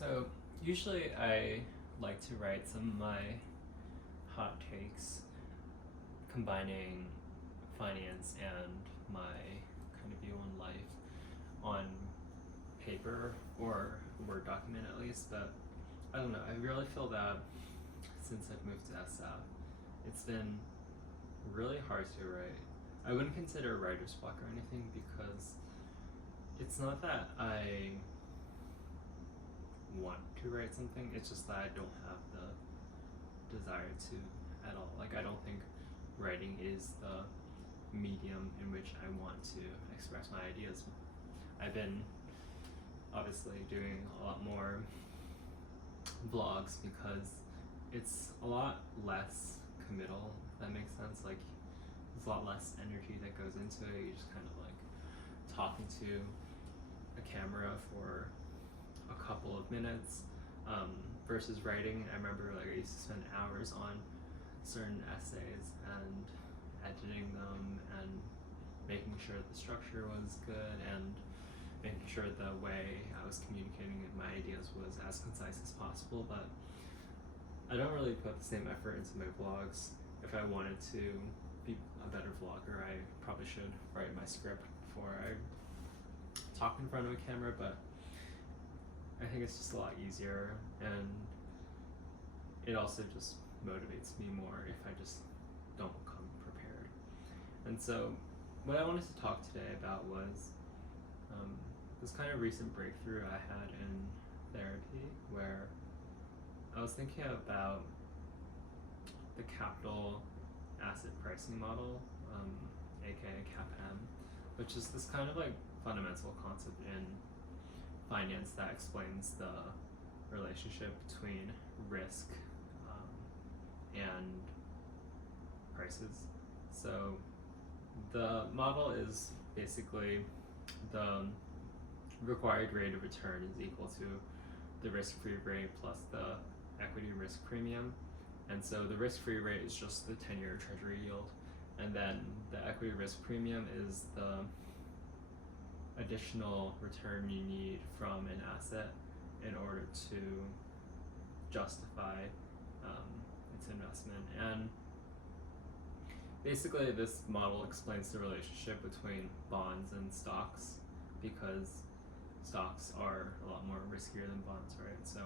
So usually I like to write some of my hot takes combining finance and my kind of view on life on paper or a Word document at least, but I don't know, I really feel that since I've moved to SF, it's been really hard to write. I wouldn't consider writer's block or anything because it's not that I want to write something, it's just that I don't have the desire to at all. Like, I don't think writing is the medium in which I want to express my ideas. I've been obviously doing a lot more vlogs because it's a lot less committal, if that makes sense. Like, there's a lot less energy that goes into it. You're just kind of like talking to a camera for a couple of minutes, versus writing. I remember like I used to spend hours on certain essays and editing them and making sure the structure was good and making sure the way I was communicating my ideas was as concise as possible. But I don't really put the same effort into my vlogs. If I wanted to be a better vlogger, I probably should write my script before I talk in front of a camera, but I think it's just a lot easier, and it also just motivates me more if I just don't come prepared. And so what I wanted to talk today about was this kind of recent breakthrough I had in therapy, where I was thinking about the capital asset pricing model, aka CAPM, which is this kind of like fundamental concept in finance that explains the relationship between risk and prices. So the model is basically the required rate of return is equal to the risk-free rate plus the equity risk premium. And so the risk-free rate is just the 10-year treasury yield, and then the equity risk premium is the additional return you need from an asset in order to justify its investment. And basically this model explains the relationship between bonds and stocks, because stocks are a lot more riskier than bonds, right? So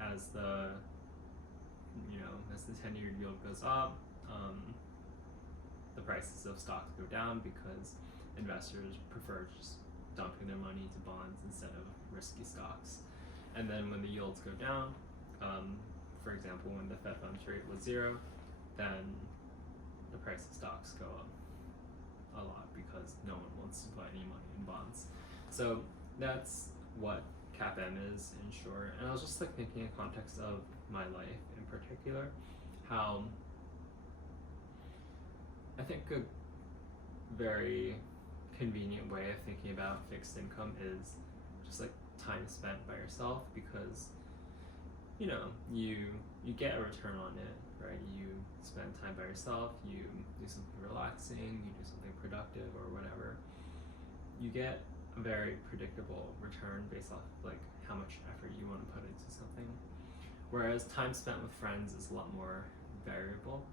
as the 10-year yield goes up, the prices of stocks go down because investors prefer just dumping their money into bonds instead of risky stocks. And then when the yields go down, for example, when the Fed funds rate was 0, then the price of stocks go up a lot because no one wants to put any money in bonds. So that's what CAPM is in short. And I was just like thinking in context of my life in particular, how I think a very convenient way of thinking about fixed income is just like time spent by yourself, because you get a return on it, right? You spend time by yourself, you do something relaxing, you do something productive or whatever, you get a very predictable return based off like how much effort you want to put into something. Whereas time spent with friends is a lot more variable.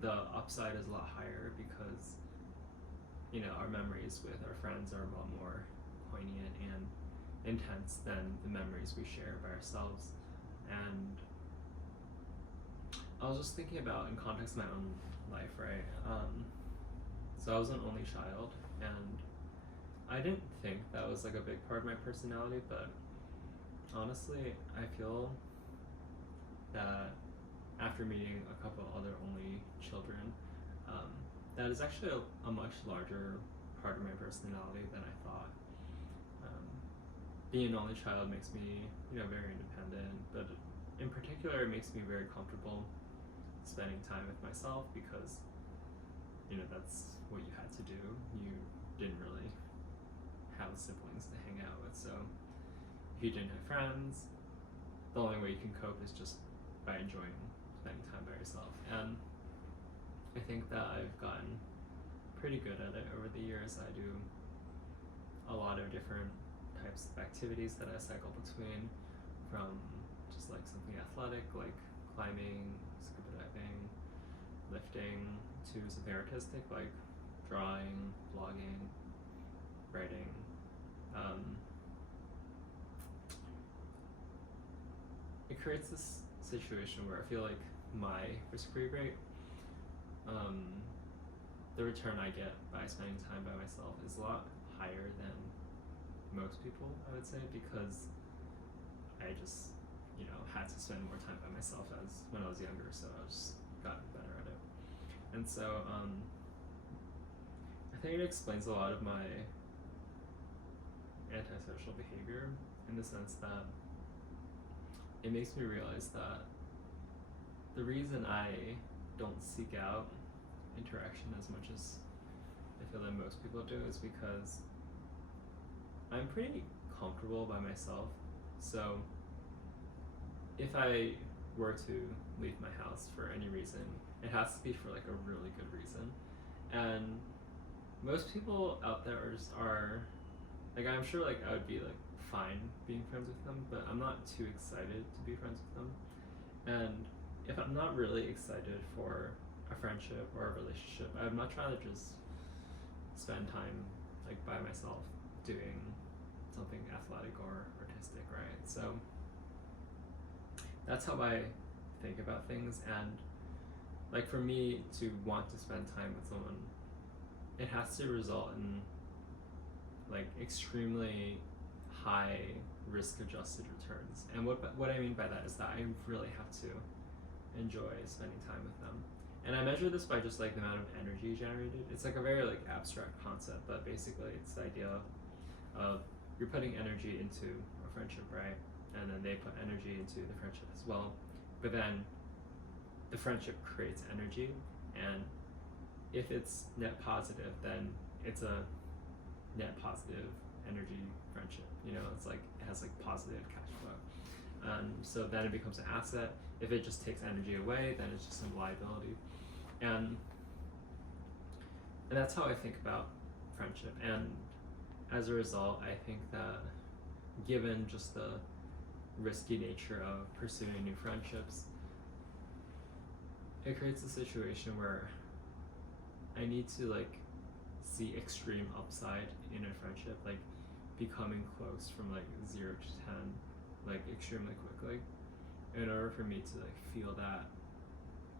The upside is a lot higher because our memories with our friends are a lot more poignant and intense than the memories we share by ourselves. And I was just thinking about in context of my own life, right? So I was an only child, and I didn't think that was like a big part of my personality, but honestly, I feel that after meeting a couple other only children, that is actually a much larger part of my personality than I thought. Being an only child makes me, very independent, but in particular, it makes me very comfortable spending time with myself because, that's what you had to do. You didn't really have siblings to hang out with, so if you didn't have friends, the only way you can cope is just by enjoying spending time by yourself. And I think that I've gotten pretty good at it over the years. I do a lot of different types of activities that I cycle between, from just like something athletic like climbing, scuba diving, lifting, to something artistic like drawing, vlogging, writing. It creates this situation where I feel like my risk-free rate, the return I get by spending time by myself is a lot higher than most people, I would say, because I just, had to spend more time by myself as when I was younger, so I just got better at it. And so, I think it explains a lot of my antisocial behavior in the sense that it makes me realize that the reason I don't seek out interaction as much as I feel that most people do is because I'm pretty comfortable by myself. So if I were to leave my house for any reason, it has to be for like a really good reason. And most people out there are like, I'm sure like I would be like fine being friends with them, but I'm not too excited to be friends with them. And if I'm not really excited for a friendship or a relationship, I would much rather just spend time like by myself doing something athletic or artistic, right? So that's how I think about things. And like for me to want to spend time with someone, it has to result in like extremely high risk adjusted returns. And what I mean by that is that I really have to enjoy spending time with them. And I measure this by just like the amount of energy generated. It's like a very like abstract concept, but basically it's the idea of you're putting energy into a friendship, right? And then they put energy into the friendship as well. But then the friendship creates energy, and if it's net positive, then it's a net positive energy friendship. It's like it has like positive cash flow. So then it becomes an asset. If it just takes energy away, then it's just a liability. And that's how I think about friendship. And as a result, I think that given just the risky nature of pursuing new friendships, it creates a situation where I need to like see extreme upside in a friendship, like becoming close from like 0 to 10 like extremely quickly, in order for me to like feel that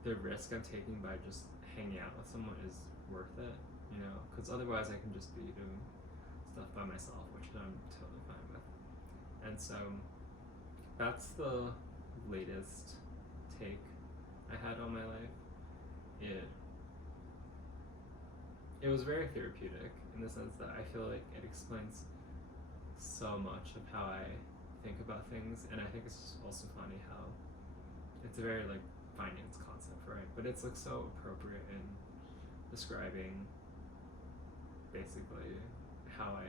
the risk I'm taking by just hanging out with someone is worth it, because otherwise I can just be doing stuff by myself, which I'm totally fine with. And so that's the latest take I had on my life. It was very therapeutic in the sense that I feel like it explains so much of how I think about things, and I think it's just also funny how it's a very like finance concept, right? But it's like so appropriate in describing basically how I